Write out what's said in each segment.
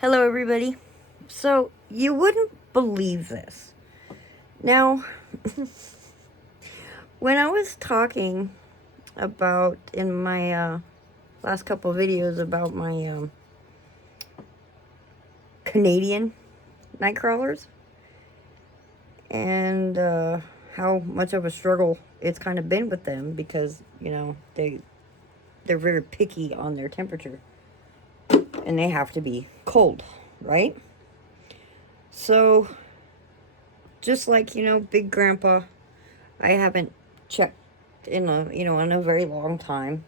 Hello, everybody. So, you wouldn't believe this. Now, when I was talking about in my last couple of videos about my Canadian night crawlers and how much of a struggle it's kind of been with them because, you know, they're very picky on their temperature and they have to be cold, right? So, just like, you know, Big Grandpa, I haven't checked in a very long time.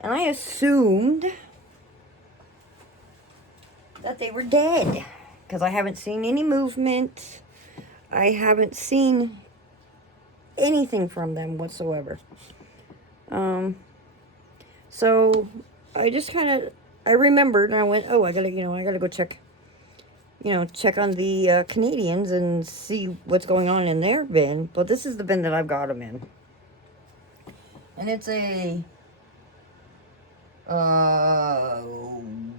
And I assumed that they were dead because I haven't seen any movement. I haven't seen anything from them whatsoever. So I just I remembered and I went, oh, I gotta go check on the Canadians and see what's going on in their bin. But this is the bin that I've got them in. And it's a 11,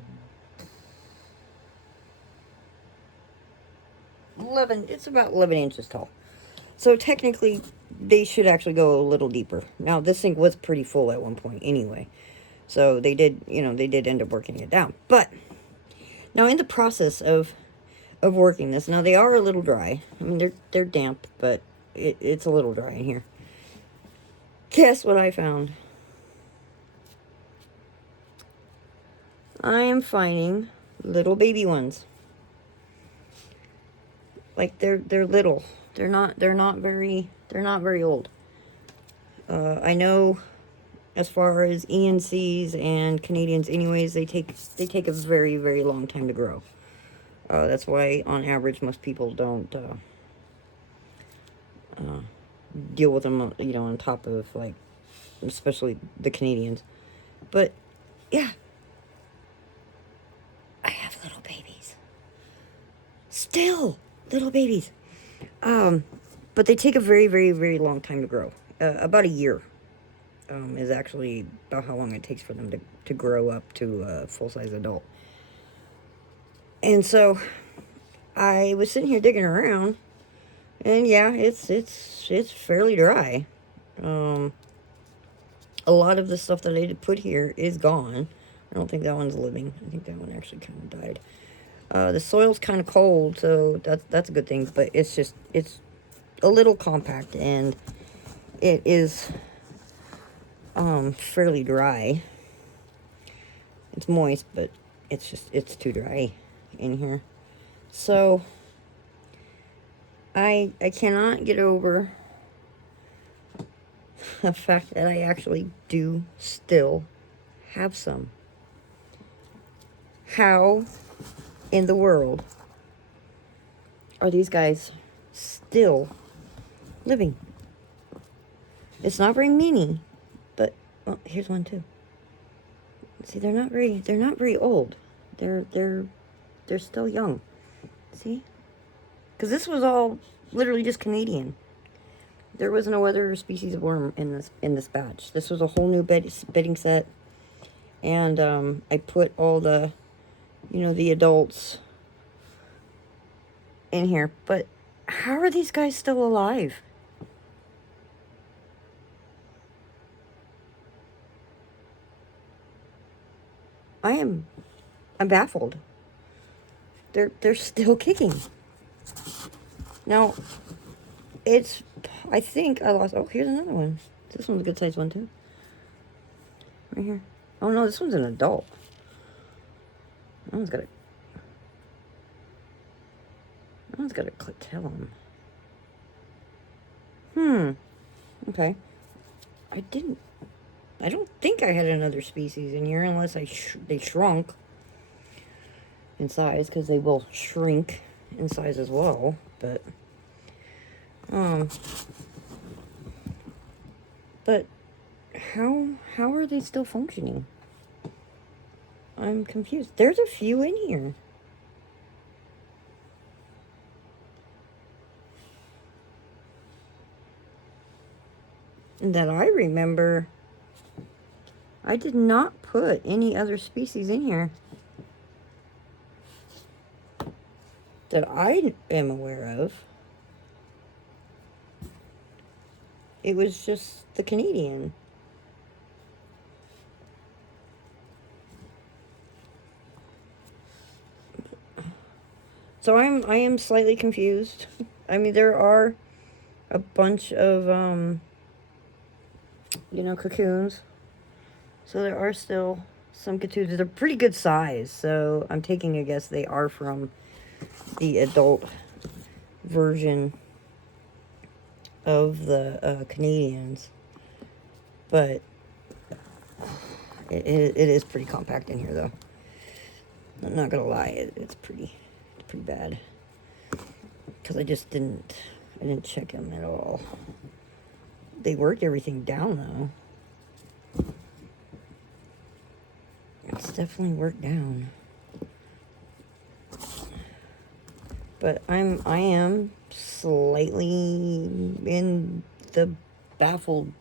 it's about 11 inches tall. So technically, they should actually go a little deeper. Now, this thing was pretty full at one point anyway. So they did end up working it down. But now in the process of working this, now they are a little dry. I mean, they're damp, but it's a little dry in here. Guess what I found? I am finding little baby ones. Like they're little. They're not very old. I know as far as ENCs and Canadians anyways, they take a very, very long time to grow. That's why on average most people don't deal with them, on top of, like, especially the Canadians. But yeah, I have little babies. Still little babies. But they take a very, very, very long time to grow. About a year is actually about how long it takes for them to grow up to a full-size adult. And so I was sitting here digging around, and yeah, it's fairly dry. A lot of the stuff that I did put here is gone. I don't think that one's living. I think that one actually kind of died. The soil's kind of cold, so that's a good thing. But it's a little compact, and it is fairly dry. It's moist, but it's too dry in here. So I cannot get over the fact that I actually do still have some. How in the world are these guys still living? It's not very many, but well, here's one too. See, they're not very old. They're still young. See? Because this was all literally just Canadian. There was no other species of worm in this batch. This was a whole new bedding set, and I put all the, the adults in here. But how are these guys still alive? I'm baffled. They're still kicking. Now, I think I lost, oh, here's another one. This one's a good sized one too. Right here. Oh no, this one's an adult. That one's got a clitellum. Okay. I don't think I had another species in here unless they shrunk in size, because they will shrink in size as well. But how are they still functioning? I'm confused. There's a few in here. That I remember, I did not put any other species in here. that I am aware of. It was just the Canadian. So I am slightly confused. I mean, there are a bunch of you know, cocoons. So there are still some cocoons. They're pretty good size. So I'm taking a guess they are from the adult version of the Canadians. But it is pretty compact in here, though. I'm not gonna lie, it's pretty bad. Because I didn't check them at all. They worked everything down, though. It's definitely worked down. But I am slightly in the baffled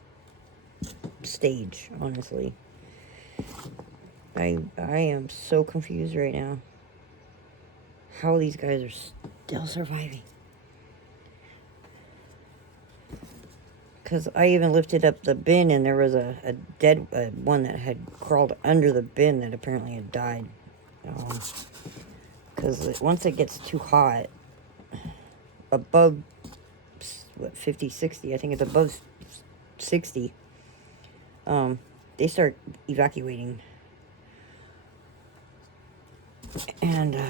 stage, honestly. I am so confused right now. How these guys are still surviving. Because I even lifted up the bin and there was a dead one that had crawled under the bin that apparently had died. Because once it gets too hot, above, what, 50, 60, I think it's above 60, they start evacuating. And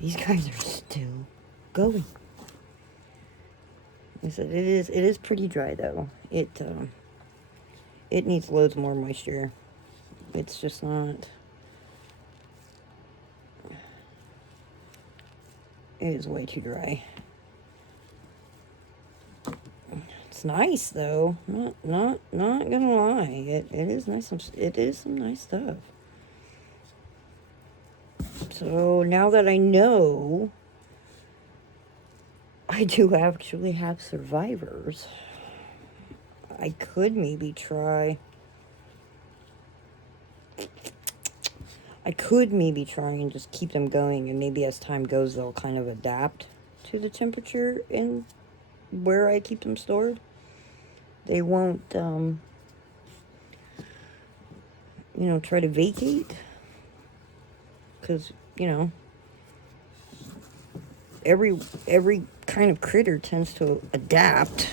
these guys are still going. I said it is pretty dry though. It needs loads more moisture. It's just not. It is way too dry. It's nice though. Not gonna lie. It is nice. It is some nice stuff. So now that I know I do actually have survivors, I could maybe try. I could maybe try and just keep them going, and maybe as time goes, they'll kind of adapt to the temperature in where I keep them stored. They won't, you know, try to vacate. Because, you know, every kind of critter tends to adapt.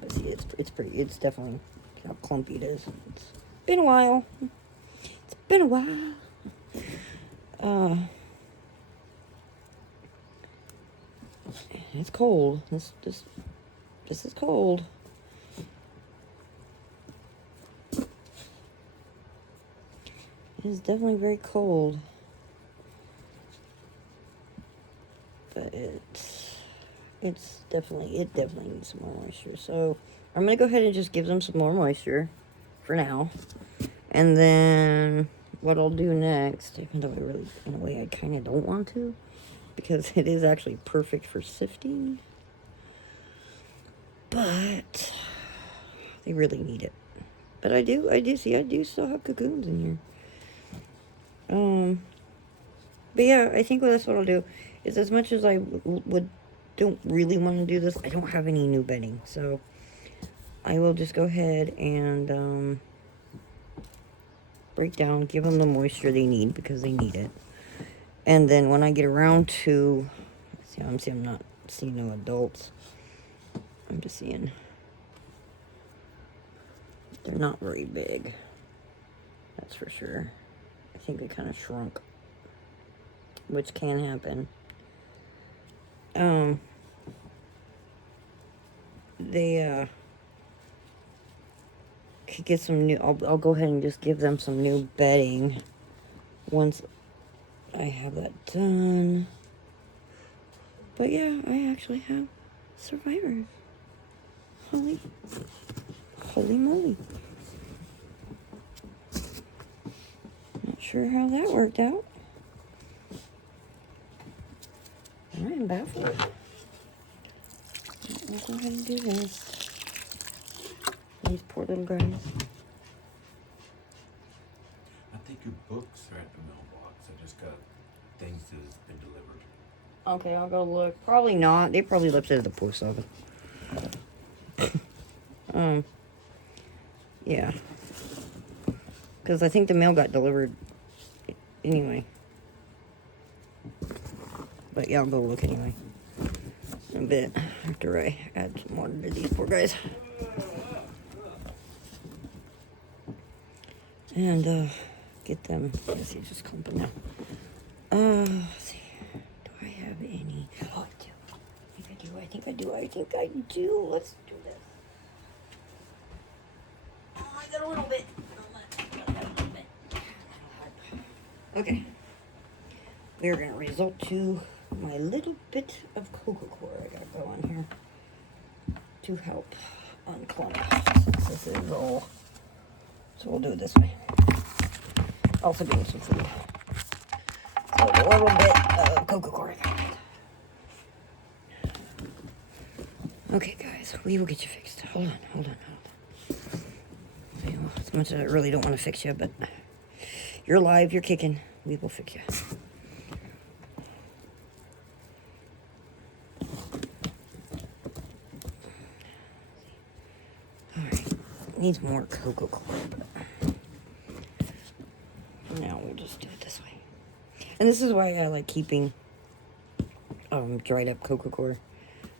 But see, it's definitely how clumpy it is. It's been a while. It's been a while. It's cold. This is cold. It is definitely very cold. But it definitely needs some more moisture. So I'm gonna go ahead and just give them some more moisture for now. And then what I'll do next, even though I really, in a way, I kind of don't want to, because it is actually perfect for sifting. But they really need it. But I do still have cocoons in here. But yeah, I think that's what I'll do. Is as much as I don't really want to do this, I don't have any new bedding, so I will just go ahead and break down, give them the moisture they need because they need it, and then when I get around to, I'm not seeing no adults. I'm just seeing they're not very big. That's for sure. I think they kind of shrunk, which can happen. They could get some new. I'll go ahead and just give them some new bedding once I have that done. But yeah, I actually have survivors. Holy moly! Not sure how that worked out. I am baffled. I'll go ahead and do this. These poor little guys. I think Your books are at the mailbox. I just got things that has been delivered. Okay, I'll go look. Probably not. They probably left it at the post office. Yeah. Because I think the mail got delivered anyway. But yeah, I'll go look anyway. In a bit after I add some water to these poor guys. And get them. Yes, he's just clumping now. Let's see. Do I have any? Oh, I do. I think I do. Let's do this. Oh, I got a little bit. Okay. We're going to resort to my little bit of cocoa core I got going here to help unclump. This is all. So we'll do it this way. Also doing some food. So a little bit of cocoa core. Okay, guys, we will get you fixed. Hold on. You know, as much as I really don't want to fix you, but you're alive, you're kicking. We will fix you. Alright, needs more cocoa core, but now we'll just do it this way. And this is why I like keeping dried up cocoa core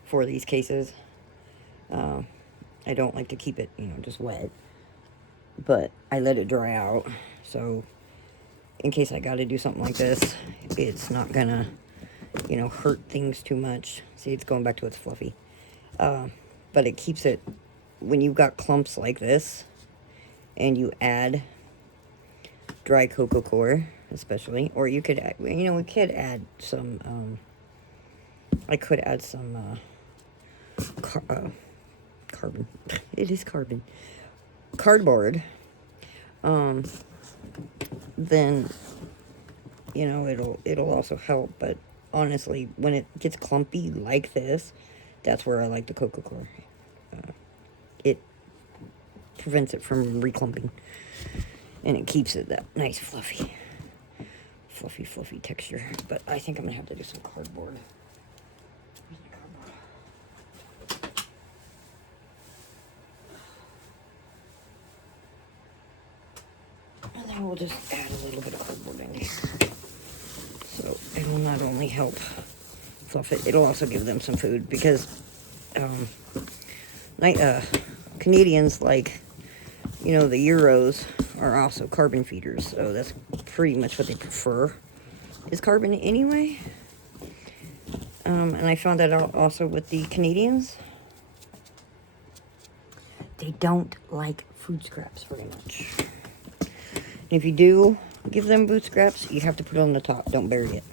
for these cases. I don't like to keep it, just wet. But I let it dry out. So in case I got to do something like this, it's not going to, hurt things too much. See, it's going back to its fluffy. But it keeps it, when you've got clumps like this, and you add dry cocoa core, especially, or you could add, we could add some, I could add some, carbon. It is carbon. Cardboard. Then, it'll also help. But honestly, when it gets clumpy like this, that's where I like the cocoa core. It prevents it from reclumping. And it keeps it that nice fluffy texture. But I think I'm going to have to do some cardboard. And then we'll just add a little bit of cardboard in here. So it'll not only help fluff it, it'll also give them some food. Because Canadians, like, the Euros, are also carbon feeders. So that's pretty much what they prefer, is carbon anyway. And I found that out also with the Canadians. They don't like food scraps very much. And if you do give them food scraps, you have to put it on the top. Don't bury it.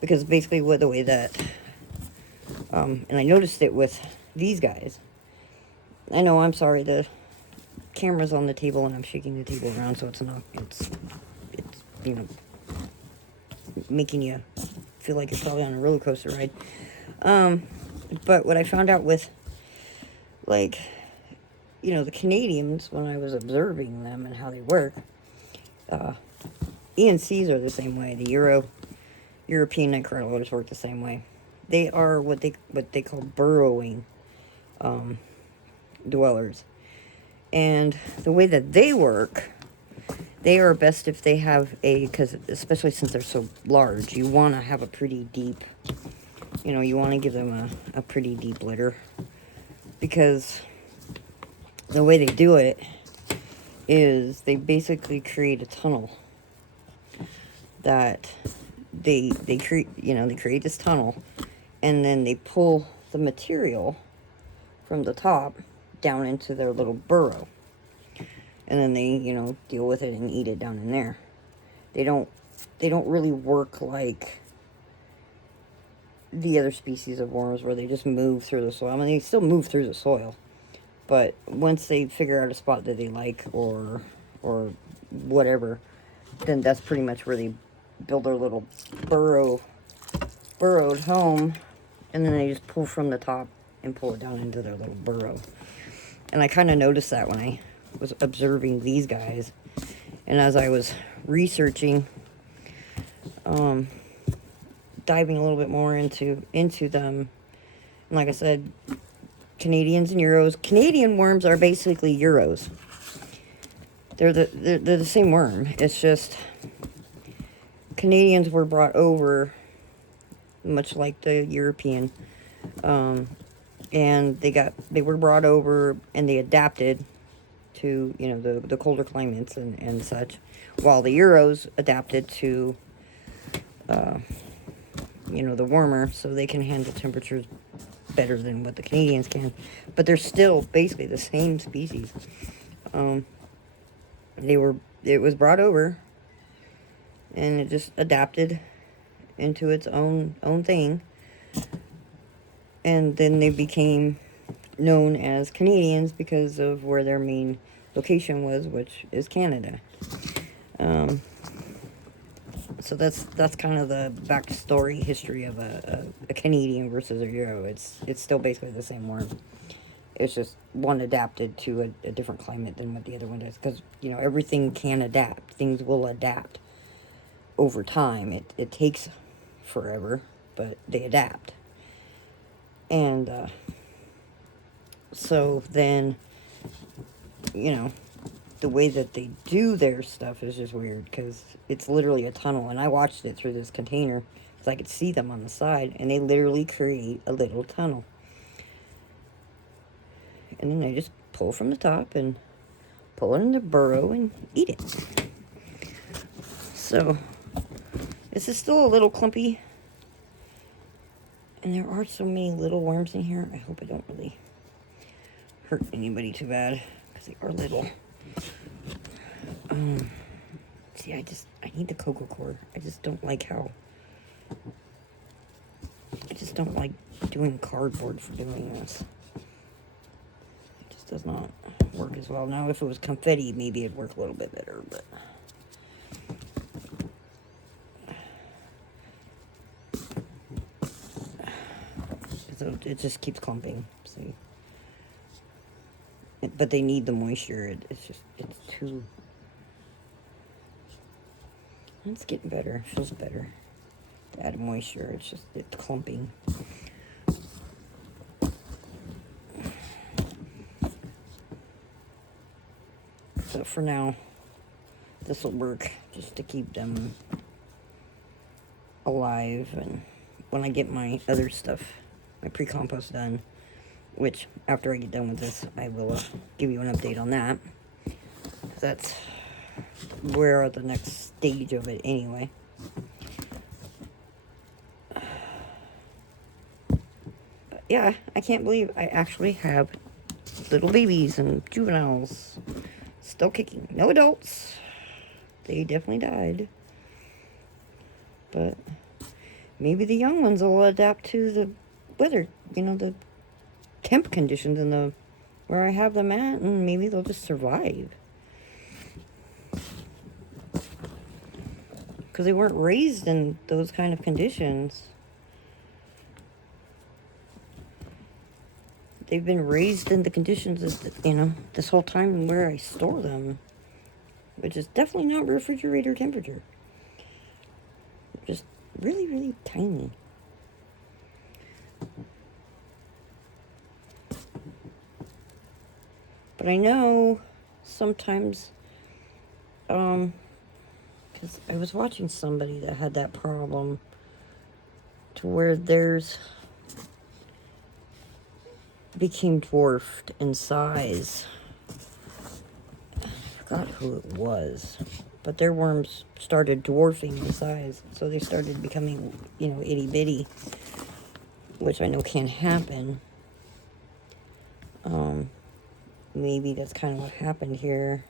Because basically the way that, and I noticed it with these guys. I know, I'm sorry, the camera's on the table and I'm shaking the table around, so it's making you feel like you're probably on a roller coaster ride. But what I found out with, like, the Canadians, when I was observing them and how they work, ENCs are the same way. The European night crawlers work the same way. They are what they call burrowing dwellers. And the way that they work, they are best if they have because especially since they're so large, you want to have a pretty deep, you want to give them a pretty deep litter. Because the way they do it is they basically create a tunnel that they create this tunnel, and then they pull the material from the top down into their little burrow, and then they deal with it and eat it down in there. They don't really work like the other species of worms where they just move through the soil. I mean, they still move through the soil, but once they figure out a spot that they like or whatever, then that's pretty much where they build their little burrowed home, and then they just pull from the top and pull it down into their little burrow. And I kind of noticed that when I was observing these guys, And as I was researching, diving a little bit more into them, and like I said, Canadians and Euros. Canadian worms are basically Euros. They're the same worm. It's just Canadians were brought over, much like the European, and they were brought over and they adapted to, you know, the colder climates and such, while the Euros adapted to, you know, the warmer, so they can handle temperatures better than what the Canadians can. But they're still basically the same species. It was brought over, and it just adapted into its own thing, and then they became known as Canadians because of where their main location was, which is Canada. So that's kind of the backstory history of a Canadian versus a Euro. It's still basically the same worm. It's just one adapted to a different climate than what the other one does. Because, you know, everything can adapt. Things will adapt over time. It takes forever, but they adapt. And so then, you know, the way that they do their stuff is just weird, because it's literally a tunnel. And I watched it through this container because I could see them on the side, and they literally create a little tunnel. And then they just pull from the top and pull it in the burrow and eat it. So this is still a little clumpy, and there are so many little worms in here. I hope I don't really hurt anybody too bad, because they are little. See, I need the cocoa core. I just don't like doing cardboard for doing this. It just does not work as well. Now, if it was confetti, maybe it'd work a little bit better, but so it just keeps clumping. See, but they need the moisture. It's too. It's getting better. Feels better. To add moisture, it's clumping. So for now, this will work just to keep them alive. And when I get my other stuff, my pre-compost done, which after I get done with this, I will give you an update on that. That's where the next stage of it anyway. But yeah, I can't believe I actually have little babies and juveniles still kicking. No adults. They definitely died. But maybe the young ones will adapt to the weather, you know, the temp conditions and where I have them at, and maybe they'll just survive. Because they weren't raised in those kind of conditions. They've been raised in the conditions, you know, this whole time where I store them, which is definitely not refrigerator temperature. Just really, really tiny. But I know sometimes, because I was watching somebody that had that problem, to where theirs became dwarfed in size. I forgot who it was, but their worms started dwarfing in size, so they started becoming, you know, itty bitty, which I know can happen. Maybe that's kind of what happened here.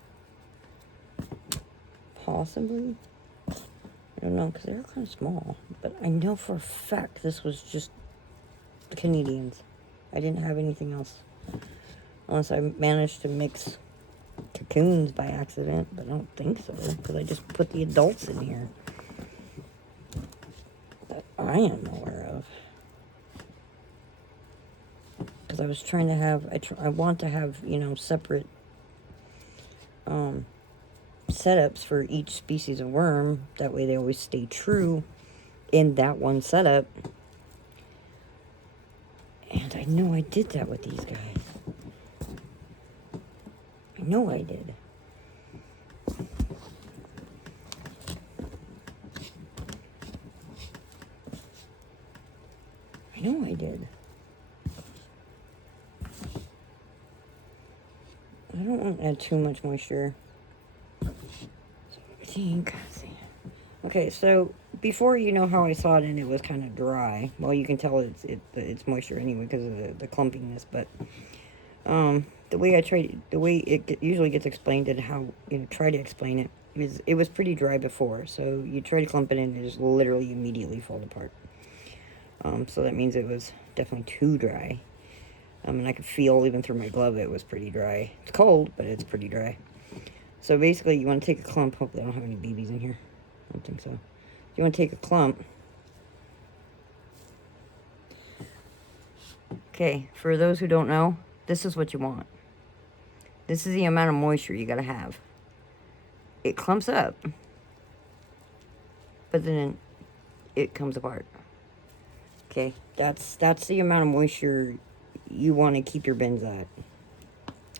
Possibly. I don't know, because they're kind of small. But I know for a fact this was just the Canadians. I didn't have anything else. Unless I managed to mix cocoons by accident. But I don't think so, because I just put the adults in here that I am aware of. Because I was trying to have, I want to have, you know, separate setups for each species of worm. That way they always stay true in that one setup. And I know I did that with these guys. I know I did. I know I did. I don't want to add too much moisture. So I think, let's see. Okay, so before, you know how I saw it and it was kind of dry. Well, you can tell it's moisture anyway because of the clumpiness. But the way it usually gets explained and how try to explain it is it was pretty dry before. So you try to clump it in and it just literally immediately falls apart. So that means it was definitely too dry. And I could feel even through my glove it was pretty dry. It's cold, but it's pretty dry. So basically, you want to take a clump. Hopefully, I don't have any BBs in here. I don't think so. You want to take a clump. Okay, for those who don't know, this is what you want. This is the amount of moisture you got to have. It clumps up, but then it comes apart. Okay, that's the amount of moisture you want to keep your bins at.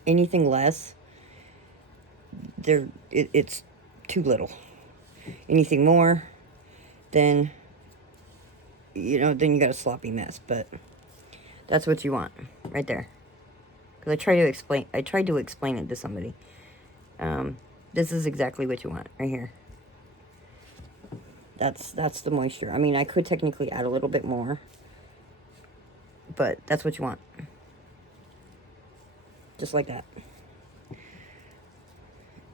Anything less, it's too little. Anything more, then then you got a sloppy mess. But that's what you want right there. Because I tried to explain it to somebody. This is exactly what you want right here. That's the moisture. I mean, I could technically add a little bit more, but that's what you want. Just like that.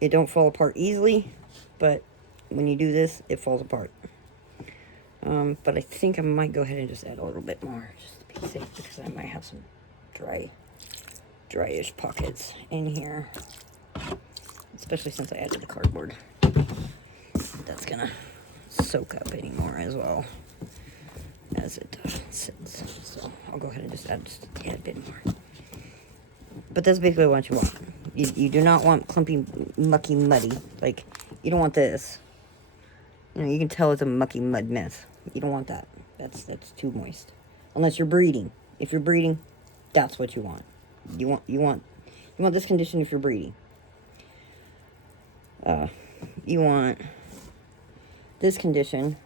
It don't fall apart easily, but when you do this, it falls apart. But I think I might go ahead and just add a little bit more, just to be safe, because I might have some dryish pockets in here. Especially since I added the cardboard. That's gonna soak up anymore as well as it sits. So I'll go ahead and just add just a tad bit more. But that's basically what you want. You do not want clumpy, mucky, muddy. Like, you don't want this. You can tell it's a mucky mud mess. You don't want that. That's too moist. Unless you're breeding. If you're breeding, that's what you want. You want this condition if you're breeding. You want this condition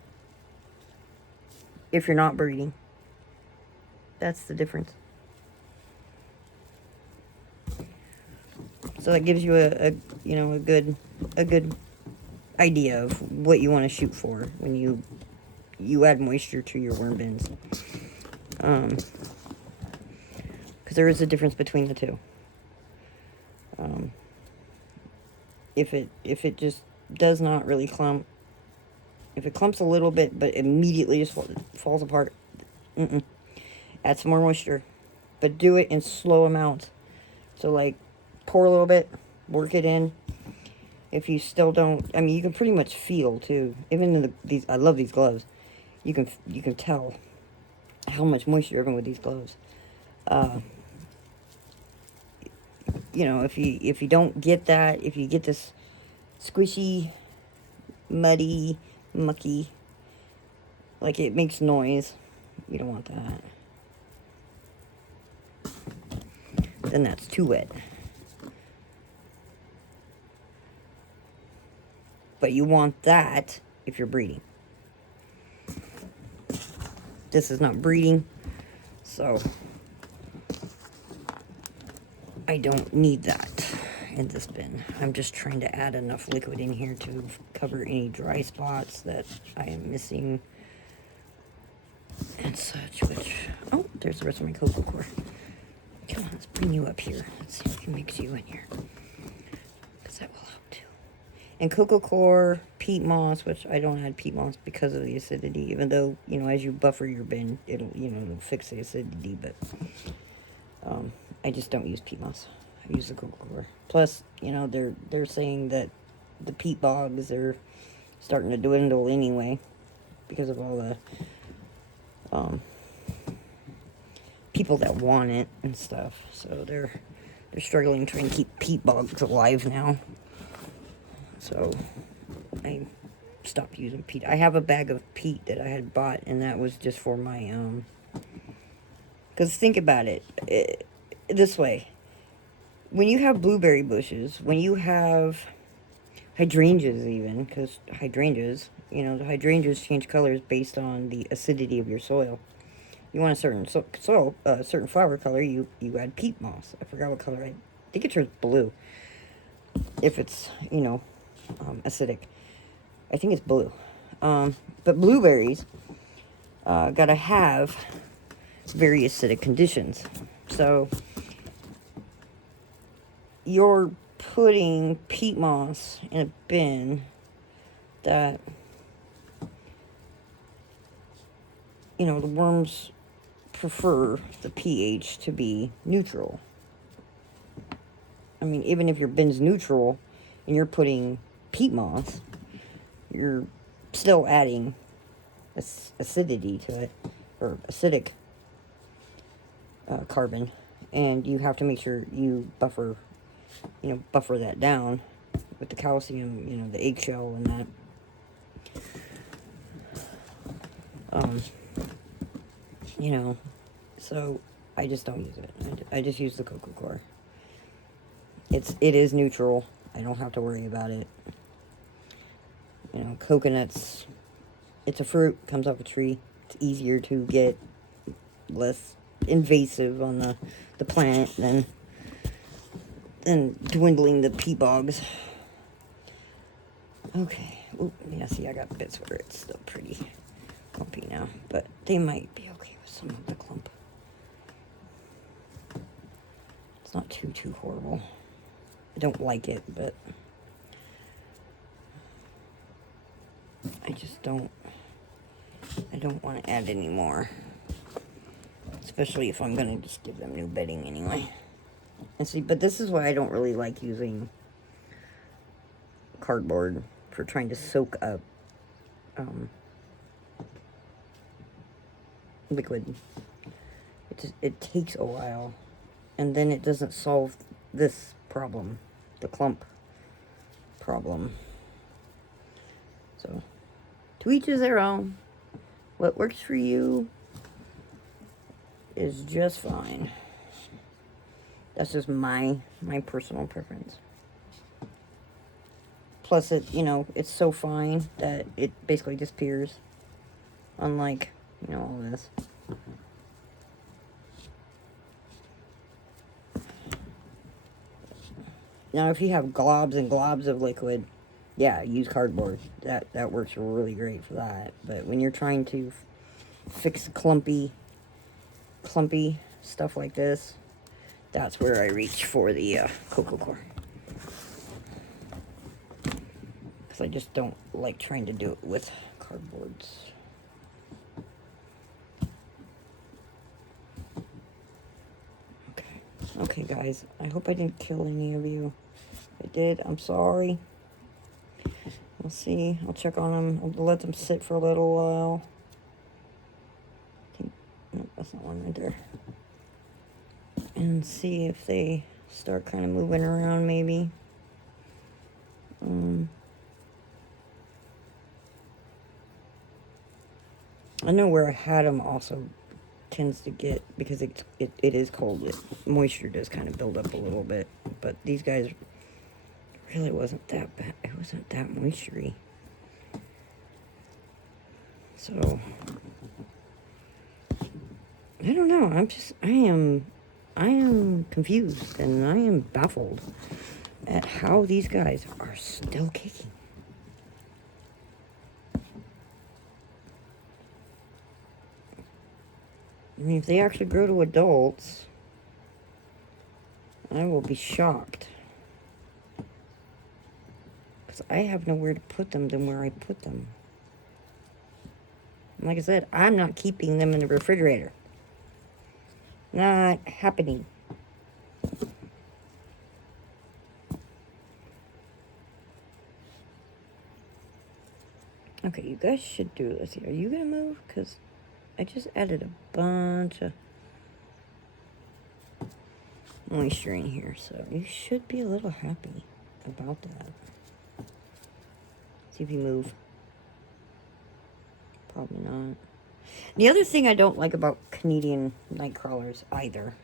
if you're not breeding. That's the difference. So that gives you a good idea of what you want to shoot for when you add moisture to your worm bins. Because there is a difference between the two. If it just does not really clump, if it clumps a little bit but immediately just falls apart, add some more moisture, but do it in slow amounts. So like, pour a little bit, work it in. If you still don't, I mean, you can pretty much feel too. Even in these, I love these gloves. You can tell how much moisture even with these gloves. If you don't get that, if you get this squishy, muddy, mucky, like it makes noise, you don't want that. Then that's too wet. But you want that if you're breeding. This is not breeding, so I don't need that in this bin. I'm just trying to add enough liquid in here to cover any dry spots that I am missing and such, which, oh, there's the rest of my cocoa core. Come on, let's bring you up here. Let's see if we can mix you in here, because that will help too. And cocoa core, peat moss, which I don't add peat moss because of the acidity, even though, as you buffer your bin, it'll fix the acidity, but I just don't use peat moss. I use the cocoa core. Plus, they're saying that the peat bogs are starting to dwindle anyway because of all the people that want it and stuff. So they're struggling trying to keep peat bogs alive now. So I stopped using peat. I have a bag of peat that I had bought, and that was just for my, because think about it, this way. When you have blueberry bushes, when you have hydrangeas even, because hydrangeas, the hydrangeas change colors based on the acidity of your soil. You want a certain soil, certain flower color, you add peat moss. I forgot what color, I think it turns blue. If it's, acidic. I think it's blue. But blueberries gotta have very acidic conditions. So you're putting peat moss in a bin that, the worms prefer the pH to be neutral. I mean, even if your bin's neutral and you're putting peat moss, you're still adding acidity to it, or acidic carbon, and you have to make sure you buffer that down with the calcium, the eggshell and that. So I just don't use it. I just use the cocoa core. It is neutral. I don't have to worry about it. Coconuts, it's a fruit, comes off a tree. It's easier to get, less invasive on the planet than dwindling the pea bogs. Okay. Ooh, yeah, see, I got bits where it's still pretty clumpy now, but they might be okay with some of the clump. It's not too horrible. I don't like it, but I just don't want to add any more. Especially if I'm going to just give them new bedding anyway. And see, but this is why I don't really like using cardboard for trying to soak up liquid. It takes a while, and then it doesn't solve this problem, the clump problem. So, to each is their own. What works for you is just fine. That's just my personal preference. Plus, it's so fine that it basically disappears. Unlike, all this. Now, if you have globs and globs of liquid, yeah, use cardboard. That works really great for that. But when you're trying to fix clumpy stuff like this, that's where I reach for the cocoa core. Because I just don't like trying to do it with cardboards. Okay, guys. I hope I didn't kill any of you. If I did, I'm sorry. We'll see. I'll check on them. I'll let them sit for a little while. Nope, that's not one right there. And see if they start kind of moving around, maybe. I know where I had them also tends to get, because it is cold, moisture does kind of build up a little bit. But these guys really wasn't that bad. It wasn't that moistury. So I don't know. I am confused, and I am baffled at how these guys are still kicking. I mean, if they actually grow to adults, I will be shocked. Because I have nowhere to put them than where I put them. And like I said, I'm not keeping them in the refrigerator. Not happening. Okay, you guys should do this. Are you gonna move? Because I just added a bunch of moisture in here, so you should be a little happy about that. See if you move. Probably not. The other thing I don't like about Canadian night crawlers either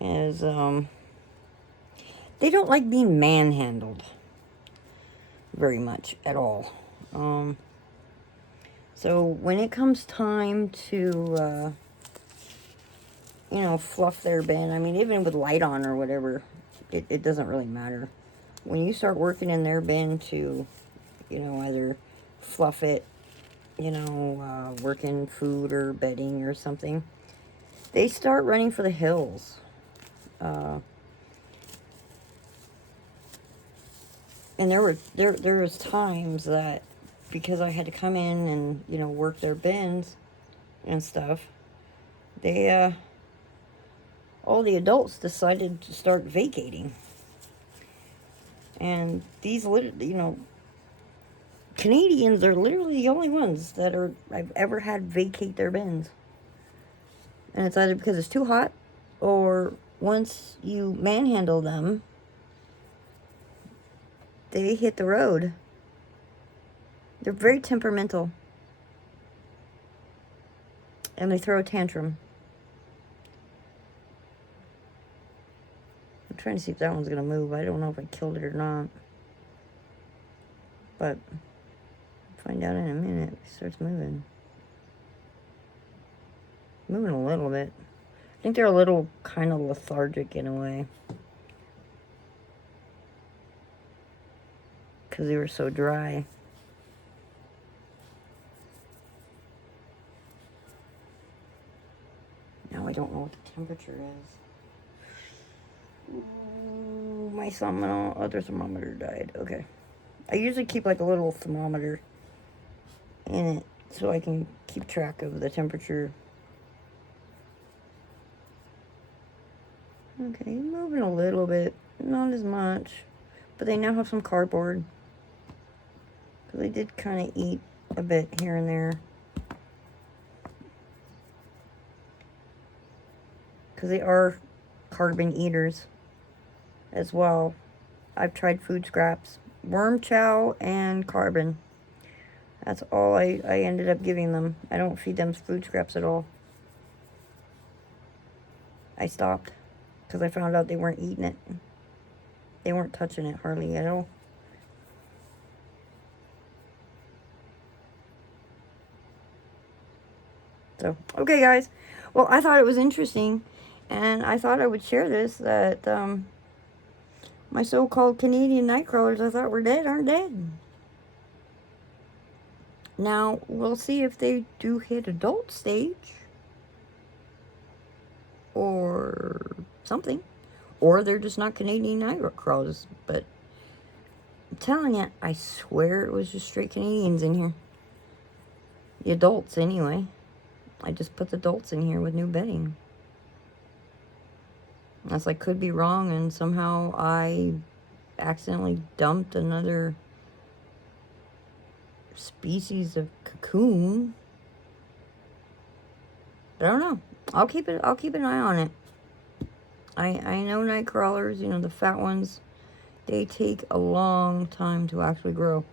is they don't like being manhandled very much at all. So when it comes time to you know, fluff their bin, I mean, even with light on or whatever, it doesn't really matter. When you start working in their bin to, you know, either fluff it, you know, work in food or bedding or something, they start running for the hills. And there was times that because I had to come in and, you know, work their bins and stuff, they all the adults decided to start vacating. And these, you know, Canadians are literally the only ones that I've ever had vacate their bins. And it's either because it's too hot, or once you manhandle them, they hit the road. They're very temperamental. And they throw a tantrum. I'm trying to see if that one's going to move. I don't know if I killed it or not. But find out in a minute. It starts moving. Moving a little bit. I think they're a little kind of lethargic in a way. Because they were so dry. Now I don't know what the temperature is. Ooh, my other thermometer died. Okay. I usually keep like a little thermometer in it so I can keep track of the temperature. Okay, moving a little bit. Not as much. But they now have some cardboard. Because they did kind of eat a bit here and there. Because they are carbon eaters as well. I've tried food scraps. Worm chow and carbon. That's all I ended up giving them. I don't feed them food scraps at all. I stopped. Because I found out they weren't eating it. They weren't touching it hardly at all. So, okay guys. Well, I thought it was interesting. And I thought I would share this. That my so-called Canadian night crawlers I thought were dead aren't dead. Now, we'll see if they do hit adult stage. Or something. Or they're just not Canadian night crawlers. But I'm telling you, I swear it was just straight Canadians in here. The adults, anyway. I just put the adults in here with new bedding. Unless I could be wrong and somehow I accidentally dumped another species of cocoon. But I don't know. I'll keep an eye on it. I know night crawlers, you know, the fat ones, they take a long time to actually grow.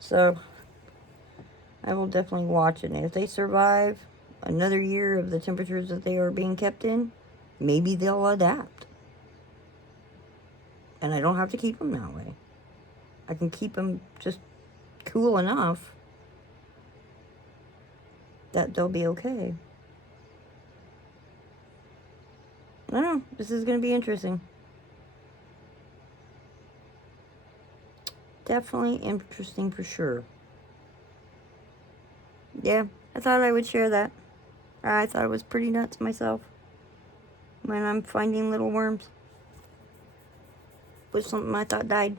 So I will definitely watch it. And if they survive another year of the temperatures that they are being kept in, maybe they'll adapt. And I don't have to keep them that way. I can keep them just cool enough that they'll be okay. I don't know. This is going to be interesting. Definitely interesting for sure. Yeah, I thought I would share that. I thought it was pretty nuts myself. When I'm finding little worms. Was something I thought died.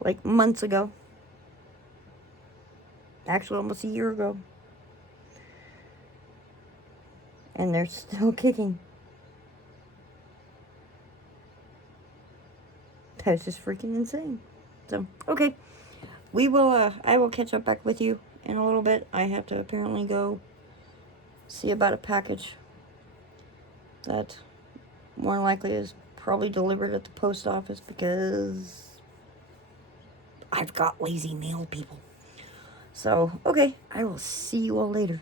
Like months ago. Actually, almost a year ago. And they're still kicking. That's just freaking insane. So, okay. We will, I will catch up back with you in a little bit. I have to apparently go see about a package that more likely is probably delivered at the post office because I've got lazy nail people. So, okay, I will see you all later.